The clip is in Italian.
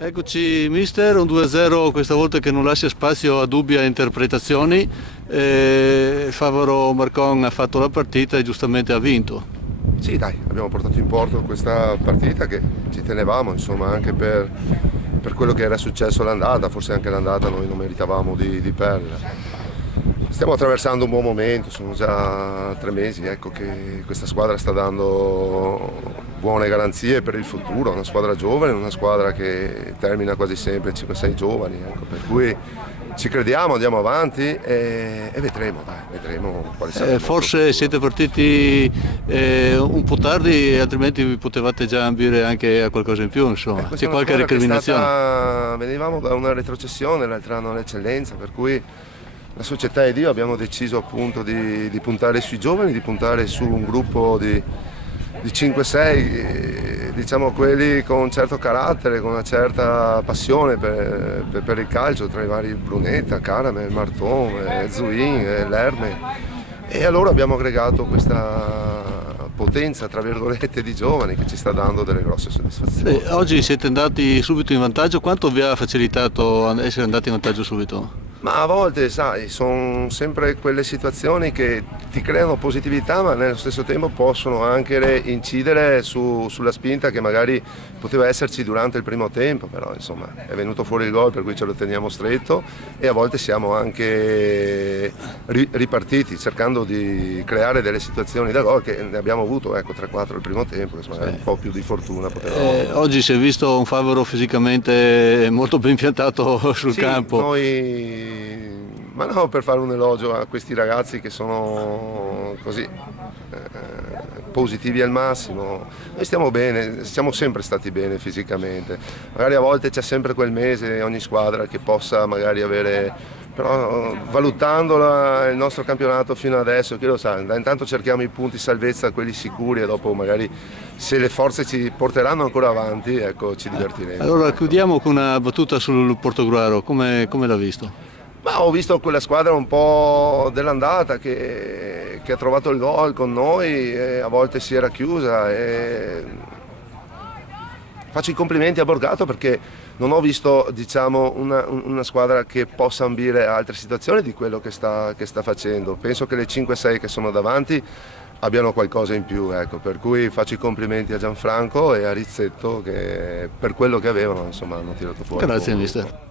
Eccoci mister, un 2-0 questa volta che non lascia spazio a dubbi e interpretazioni. Favaro Marcon ha fatto la partita e giustamente ha vinto. Sì, dai, abbiamo portato in porto questa partita che ci tenevamo, insomma, anche per quello che era successo all'andata, forse anche l'andata noi non meritavamo di perdere. Stiamo attraversando un buon momento, sono già 3 mesi, ecco, che questa squadra sta dando buone garanzie per il futuro, una squadra giovane, una squadra che termina quasi sempre 5-6 giovani, ecco, per cui ci crediamo, andiamo avanti e vedremo, dai, vedremo quali saranno. Forse siete partiti un po' tardi, altrimenti vi potevate già ambire anche a qualcosa in più, insomma. C'è qualche recriminazione? Venivamo da una retrocessione l'altro anno all'eccellenza, per cui la società ed io abbiamo deciso appunto di puntare sui giovani, di puntare su un gruppo di 5-6, diciamo quelli con un certo carattere, con una certa passione per il calcio, tra i vari Brunetta, Caramel, Marton, Zuin, Lerme, e allora abbiamo aggregato questa potenza tra virgolette di giovani che ci sta dando delle grosse soddisfazioni. Oggi siete andati subito in vantaggio, quanto vi ha facilitato essere andati in vantaggio subito? Ma a volte, sai, sono sempre quelle situazioni che ti creano positività, ma nello stesso tempo possono anche incidere sulla spinta che magari poteva esserci durante il primo tempo, però insomma è venuto fuori il gol per cui ce lo teniamo stretto e a volte siamo anche ripartiti cercando di creare delle situazioni da gol che ne abbiamo avuto, ecco, 3-4 il primo tempo, che magari un po' più di fortuna potevamo. Oggi si è visto un Favaro fisicamente molto ben piantato sul campo. Ma no, per fare un elogio a questi ragazzi che sono così positivi al massimo. Noi stiamo bene, siamo sempre stati bene fisicamente, magari a volte c'è sempre quel mese ogni squadra che possa magari avere, però valutando il nostro campionato fino adesso, chi lo sa, intanto cerchiamo i punti salvezza, quelli sicuri, e dopo magari se le forze ci porteranno ancora avanti, ecco, ci divertiremo. Allora chiudiamo con una battuta sul Portogruaro, come l'ha visto? Ma ho visto quella squadra un po' dell'andata che ha trovato il gol con noi e a volte si era chiusa. Faccio i complimenti a Borgato perché non ho visto, diciamo, una squadra che possa ambire a altre situazioni di quello che sta facendo. Penso che le 5-6 che sono davanti abbiano qualcosa in più, ecco, per cui faccio i complimenti a Gianfranco e a Rizzetto che per quello che avevano, insomma, hanno tirato fuori. Grazie mister.